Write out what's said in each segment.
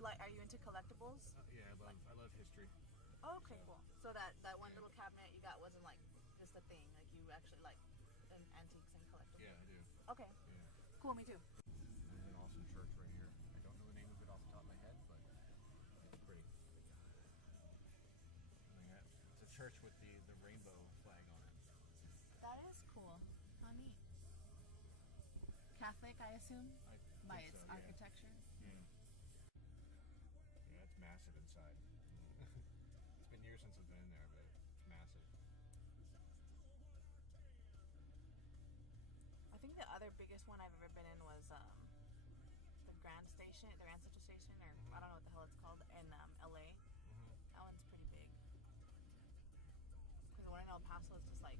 are you into collectibles? Yeah, I love history. Oh, okay, cool. So that one little cabinet you got wasn't like just a thing. Like you actually like antiques and collectibles. Yeah, I do. Okay. Yeah. Cool. Me too. There's an awesome church right here. I don't know the name of it off the top of my head, but it's pretty. It's a church with the rainbow flag on it. That is cool. How neat. Catholic, I assume, by its architecture. Yeah. Yeah, it's massive inside. It's been years since I've been in there, but it's massive. I think the other biggest one I've ever been in was the Grand Central Station, or I don't know what the hell it's called, in LA. That one's pretty big. Because the one in El Paso is just like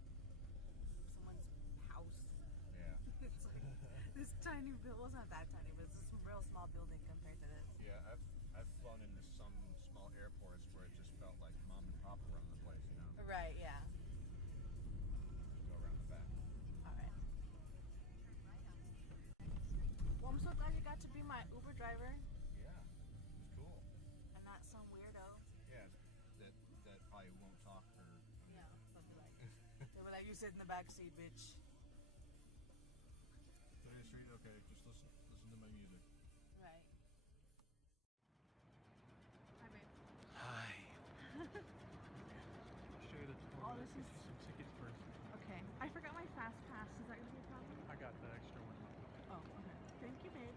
someone's house. Yeah. It's like this tiny building. Well, it's not that tiny, but it's a real small building compared to this. Yeah, I've flown into some small airports where it just felt like mom and pop were running the place, you know? Right, yeah. Go around the back. Alright. Well, I'm so glad you got to be my Uber driver. Yeah, it's cool. And not some weirdo. Yeah, that probably won't talk or... Yeah, they'll be like, you sit in the back seat, bitch. Street, okay, just listen to my music. Right. Hi, babe. Hi. I'll show you the tour. Oh, this is some tickets first. Okay. I forgot my fast pass. Is that gonna be a problem? I got the extra one. Oh, okay. Thank you, babe.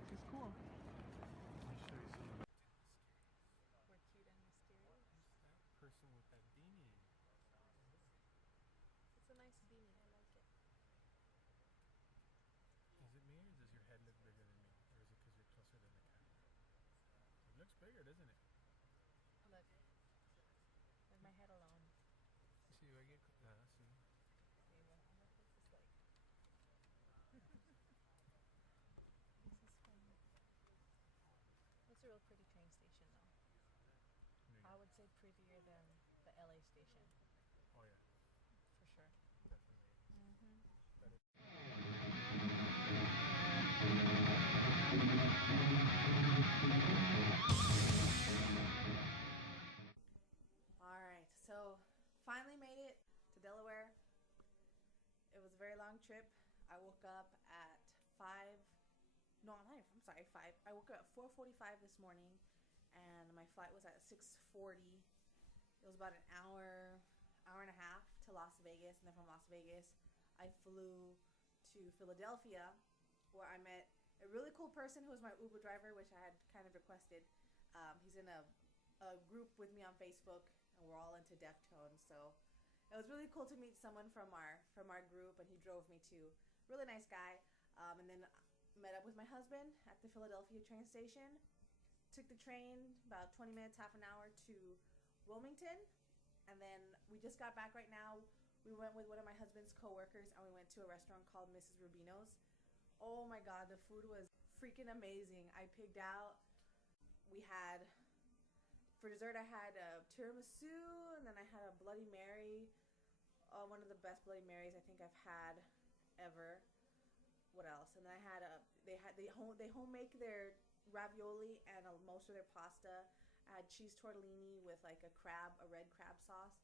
This is cool. Let me show you some. We're cute and mysterious. Who's that person with that beanie? It's a nice beanie. I like it. Is it me, or does your head look bigger than me? Or is it because you're closer to the camera? It looks bigger, doesn't it? Look. Leave my head alone. See, I get... see. See what this is like. This is fun. It's a real pretty train station, though. I would say prettier than the LA station. Oh, yeah. For sure. Definitely. Better. Alright, so finally made it to Delaware. It was a very long trip. I woke up at 5. No, I'm sorry, 5. I woke up at 4:45 this morning, and my flight was at 6:40. It was about an hour and a half to Las Vegas, and then from Las Vegas, I flew to Philadelphia, where I met a really cool person who was my Uber driver, which I had kind of requested. He's in a group with me on Facebook, and we're all into Deftones, so it was really cool to meet someone from our group, and he drove me to a really nice guy, and then met up with my husband at the Philadelphia train station. Took the train about 20 minutes, half an hour to Wilmington, and then we just got back right now. We went with one of my husband's coworkers, and we went to a restaurant called Mrs. Rubino's. Oh my god, the food was freaking amazing. I pigged out. We had, for dessert, I had a tiramisu, and then I had a Bloody Mary. One of the best Bloody Marys I think I've had ever. What else? And then I had they homemake their ravioli and most of their pasta. I had cheese tortellini with like a red crab sauce.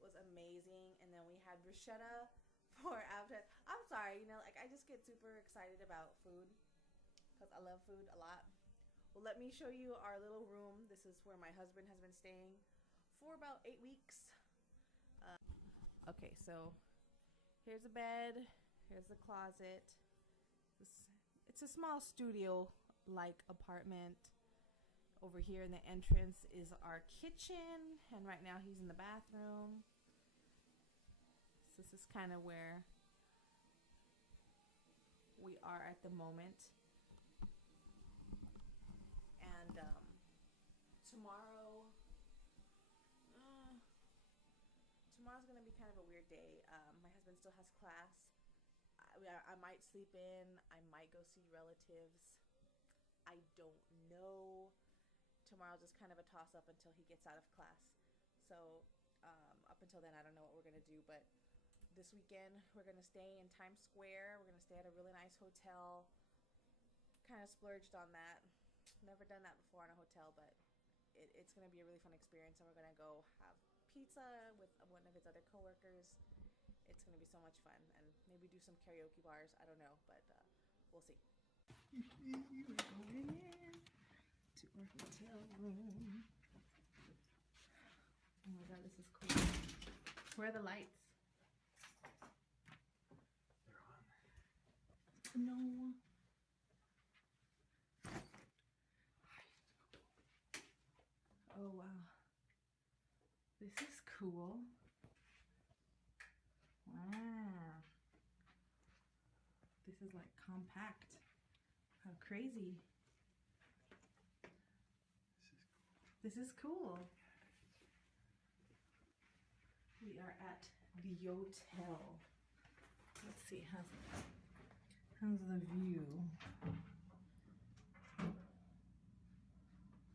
It was amazing. And then we had bruschetta for after. I'm sorry, like I just get super excited about food because I love food a lot. Well, let me show you our little room. This is where my husband has been staying for about 8 weeks. Okay, so here's a bed. Here's the closet. It's a small studio-like apartment. Over here in the entrance is our kitchen, and right now he's in the bathroom. So this is kind of where we are at the moment. And tomorrow's gonna be kind of a weird day. My husband still has class. I might sleep in. I might go see relatives. I don't know. Tomorrow's just kind of a toss-up until he gets out of class. So up until then, I don't know what we're going to do. But this weekend, we're going to stay in Times Square. We're going to stay at a really nice hotel. Kind of splurged on that. Never done that before in a hotel, but it's gonna be a really fun experience, and we're gonna go have pizza with one of his other coworkers. It's gonna be so much fun, and maybe do some karaoke bars. I don't know, but we'll see. You are going in to our hotel room. Oh my god, this is cool. Where are the lights? They're on. No. Oh wow. This is cool. Wow. This is like compact. How crazy. This is cool. We are at the Yotel. Let's see, how's the view?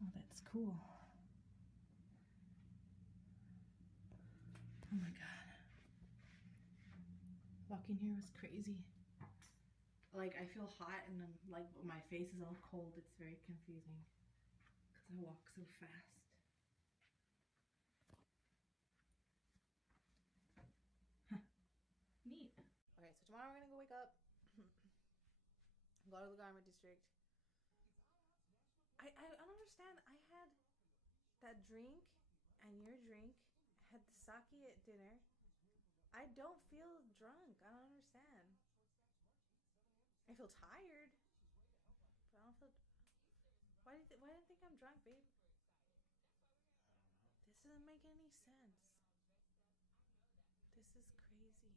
Oh, that's cool. Oh my god. Walking here was crazy. Like, I feel hot and then, like, my face is all cold. It's very confusing because I walk so fast. Huh. Neat. Okay, so tomorrow we're gonna go wake up, go to the garment district. I don't understand. I had that drink and your drink, had the sake at dinner. I don't feel drunk. I don't understand. I feel tired, but I don't feel. Why did I think I'm drunk, babe? This doesn't make any sense. This is crazy.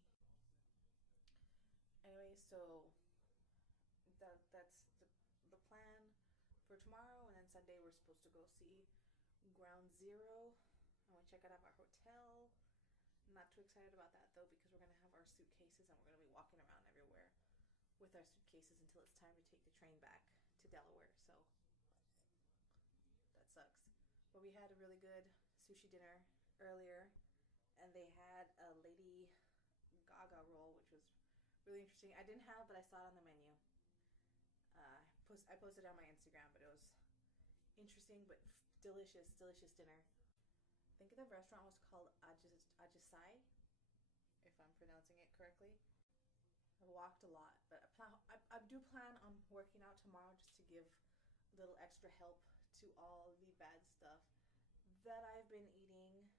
Anyway, so that's the plan for tomorrow, and then Sunday we're supposed to go see Ground Zero. I want to check out our hotel. I'm not too excited about that though, because we're gonna have our suitcases and we're gonna be walking around everywhere with our suitcases until it's time to take the train back to Delaware. So that sucks. But we had a really good sushi dinner earlier, and they had a Lady Gaga roll, which was really interesting. I didn't have, but I saw it on the menu. I posted it on my Instagram, but it was interesting but delicious dinner. I think the restaurant was called Ajisai, if I'm pronouncing it correctly. I walked a lot, but I do plan on working out tomorrow just to give a little extra help to all the bad stuff that I've been eating.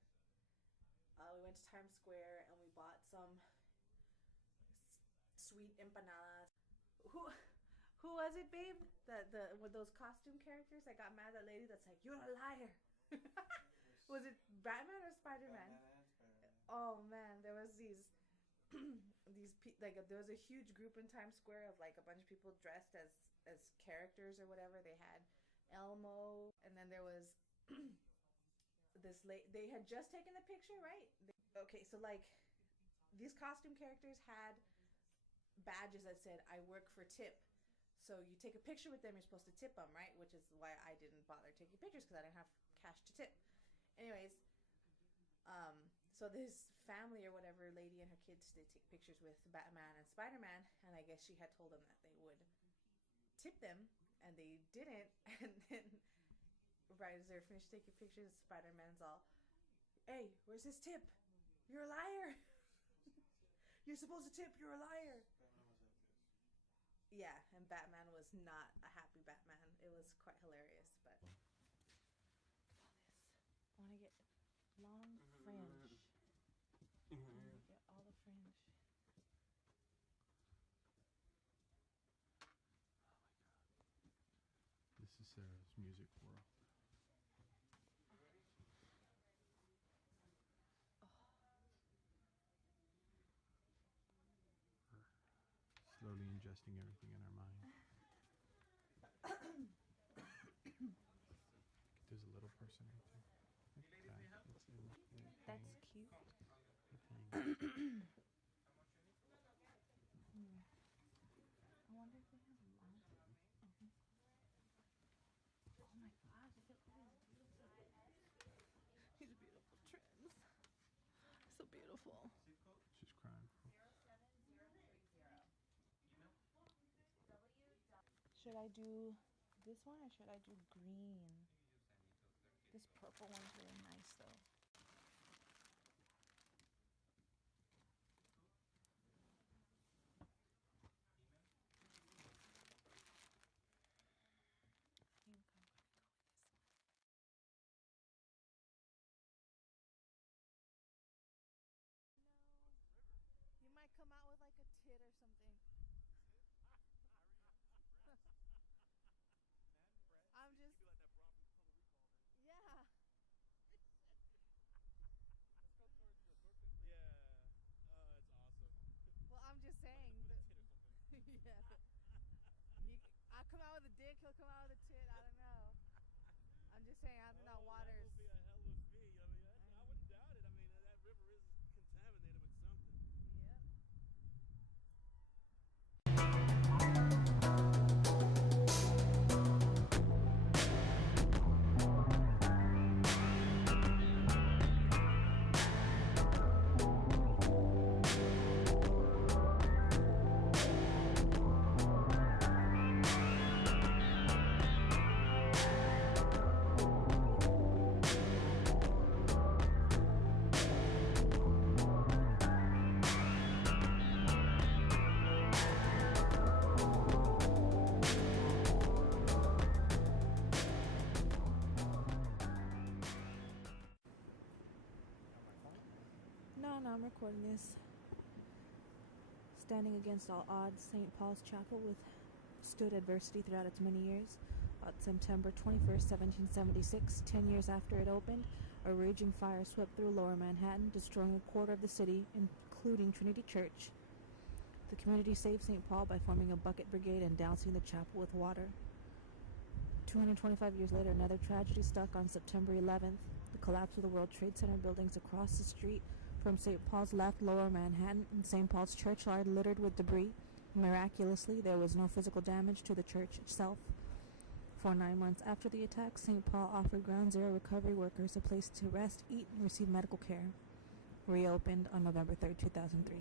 We went to Times Square and we bought some sweet empanadas. Who was it, babe? With those costume characters that got mad at that lady that's like, "You're a liar." Was it Batman or Spider-Man? Batman and Spider-Man. Oh man, there was there was a huge group in Times Square of like a bunch of people dressed as characters or whatever. They had Elmo, and then there was they had just taken the picture, right? Okay, so like these costume characters had badges that said "I work for tip." So you take a picture with them, you're supposed to tip them, right? Which is why I didn't bother taking pictures, because I didn't have cash to tip. Anyways, so this family or whatever lady and her kids, they take pictures with Batman and Spider-Man, and I guess she had told them that they would tip them, and they didn't. And then right as they're finished taking pictures, Spider-Man's all, "Hey, where's his tip? You're a liar. You're supposed to tip. You're a liar." Yeah, and Batman was not a happy Batman. It was quite hilarious, but all this. I want to get long fringe. I want to get all the fringe. This is Sarah's music world. We're slowly ingesting everything in our mind. There's a little person right there. That's cute. I wonder if they have long. Oh my gosh, look at these beautiful trims. So beautiful. She's crying. Should I do this one or should I do green? This purple one's really nice though. You might come out with like a tit or something. I'm just. You could be like that bra from Total Recall, man. Yeah. Let's go towards the Brooklyn Bridge. Yeah. Oh, that's awesome. Well, I'm just saying. Put a tit or something. Yeah. I'll come out with a dick. He'll come out with a tit. I don't know. I'm just saying. I don't know. Waters. That will be a hell of a fee. I mean, I wouldn't doubt it. I mean, that river is contaminated with something. Yep. No, I'm recording this. Standing against all odds, St. Paul's Chapel withstood adversity throughout its many years. On September 21st, 1776, 10 years after it opened, a raging fire swept through lower Manhattan, destroying a quarter of the city, including Trinity Church. The community saved St. Paul by forming a bucket brigade and dousing the chapel with water. 225 years later, another tragedy struck on September 11th. The collapse of the World Trade Center buildings across the street from St. Paul's left lower Manhattan and St. Paul's churchyard littered with debris. Miraculously, there was no physical damage to the church itself. For 9 months after the attack, St. Paul offered Ground Zero recovery workers a place to rest, eat, and receive medical care. Reopened on November 3rd, 2003.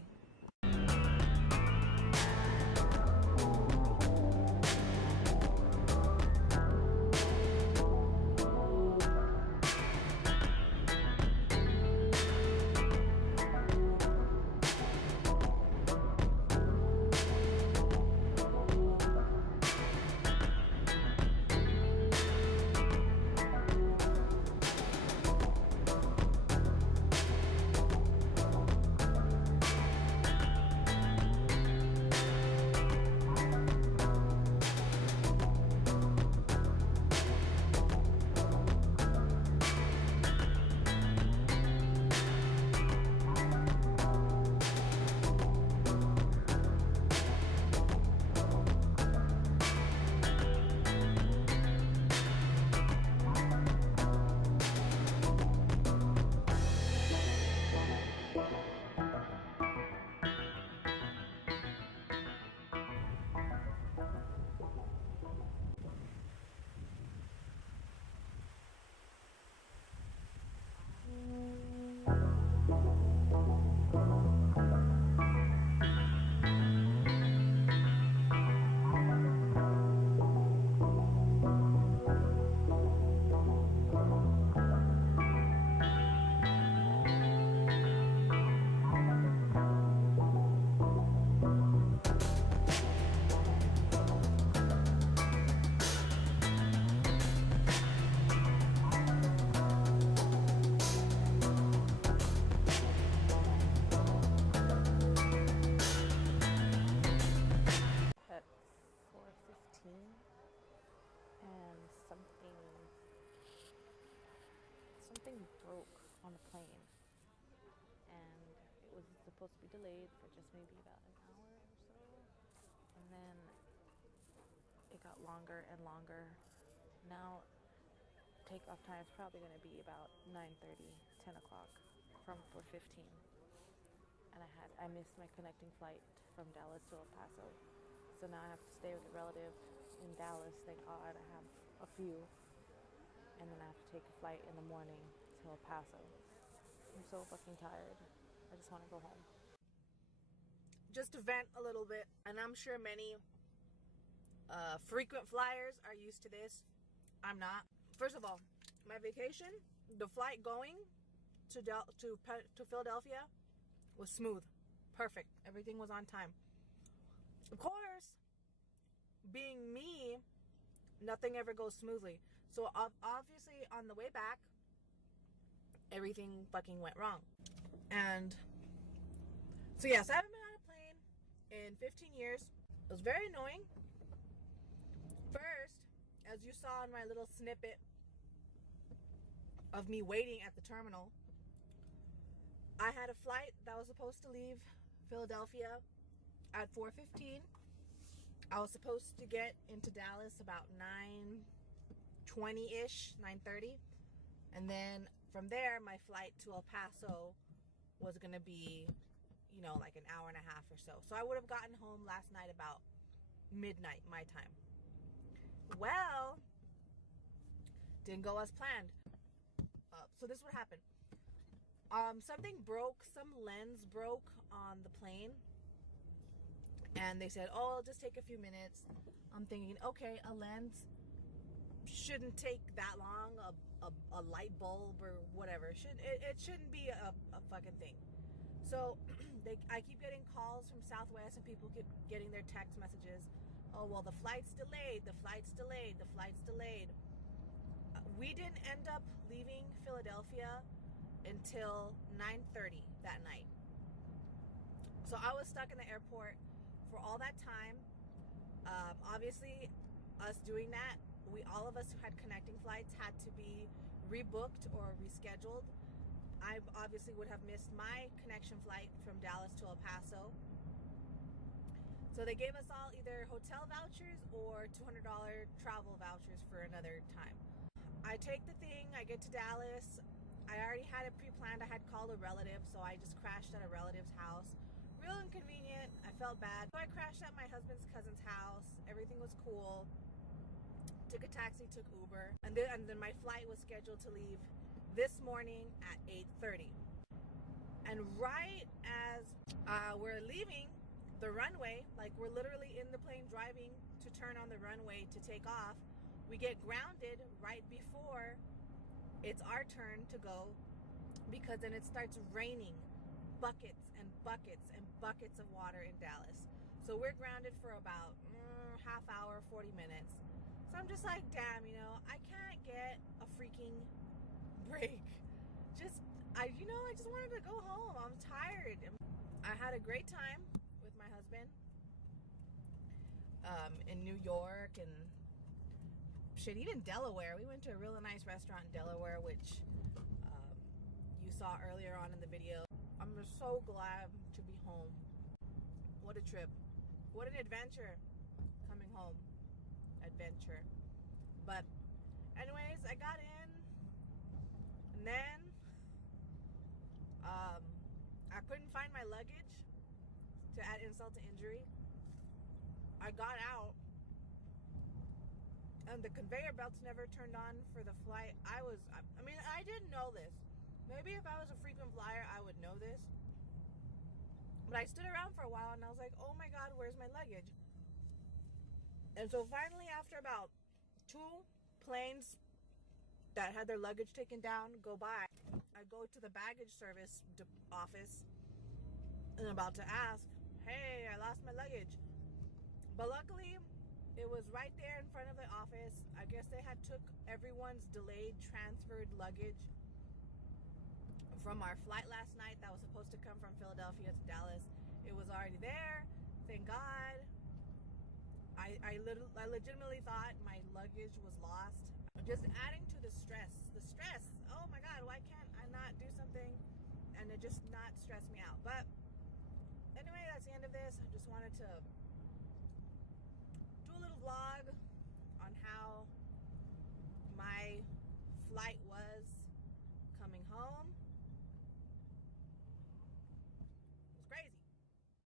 And something broke on the plane, and it was supposed to be delayed for just maybe about an hour or so, and then it got longer and longer. Now takeoff time is probably going to be about 9:30, 10 o'clock from 4:15, and I missed my connecting flight from Dallas to El Paso, so now I have to stay with a relative in Dallas. Thank God I have a few, and then I have to take a flight in the morning to El Paso. I'm so fucking tired. I just want to go home. Just to vent a little bit, and I'm sure many Frequent flyers are used to this. I'm not. First of all, my vacation, the flight going to Philadelphia was smooth. Perfect. Everything was on time. Of course, being me, nothing ever goes smoothly. So obviously on the way back, everything fucking went wrong. And so yes, I haven't been on a plane in 15 years. It was very annoying. First, as you saw in my little snippet of me waiting at the terminal, I had a flight that was supposed to leave Philadelphia at 4:15. I was supposed to get into Dallas about 9:20-ish, 9:30. And then from there, my flight to El Paso was going to be, you know, like an hour and a half or so. So I would have gotten home last night about midnight, my time. Well, didn't go as planned. So this is what happened. Something broke, some lens broke on the plane. And they said, oh, it'll just take a few minutes. I'm thinking, okay, a lens shouldn't take that long. A light bulb or whatever. It shouldn't be a fucking thing. So I keep getting calls from Southwest and people keep getting their text messages. Oh, well, the flight's delayed. The flight's delayed. The flight's delayed. We didn't end up leaving Philadelphia until 9:30 that night. So I was stuck in the airport for all that time. Obviously, us doing that, all of us who had connecting flights had to be rebooked or rescheduled. I obviously would have missed my connection flight from Dallas to El Paso. So they gave us all either hotel vouchers or $200 travel vouchers for another time. I take the thing, I get to Dallas. I already had it pre-planned. I had called a relative, so I just crashed at a relative's house. Real inconvenient. I felt bad. So I crashed at my husband's cousin's house. Everything was cool. Took a taxi, took Uber. And then my flight was scheduled to leave this morning at 8:30. And right as we're leaving the runway, like we're literally in the plane driving to turn on the runway to take off, we get grounded right before it's our turn to go, because then it starts raining buckets and buckets and buckets of water in Dallas. So we're grounded for about half hour, 40 minutes. So I'm just like, damn, you know, I can't get a freaking break. I just wanted to go home. I'm tired. I had a great time with my husband in New York and shit, even Delaware. We went to a really nice restaurant in Delaware, which you saw earlier on in the video. I'm just so glad to be home. What a trip. What an adventure coming home. Adventure. But anyways, I got in, and then I couldn't find my luggage. To add insult to injury, I got out and the conveyor belts never turned on for the flight. I didn't know this. Maybe if I was a frequent flyer, I would know this. But I stood around for a while and I was like, oh my God, where's my luggage? And so finally, after about 2 planes that had their luggage taken down go by, I go to the baggage service office and I'm about to ask, hey, I lost my luggage. But luckily, it was right there in front of the office. I guess they had took everyone's delayed transferred luggage from our flight last night that was supposed to come from Philadelphia to Dallas. It was already there. Thank God. I legitimately thought my luggage was lost. Just adding to the stress. The stress. Oh my God, why can't I not do something and it just not stress me out? But anyway, that's the end of this. I just wanted to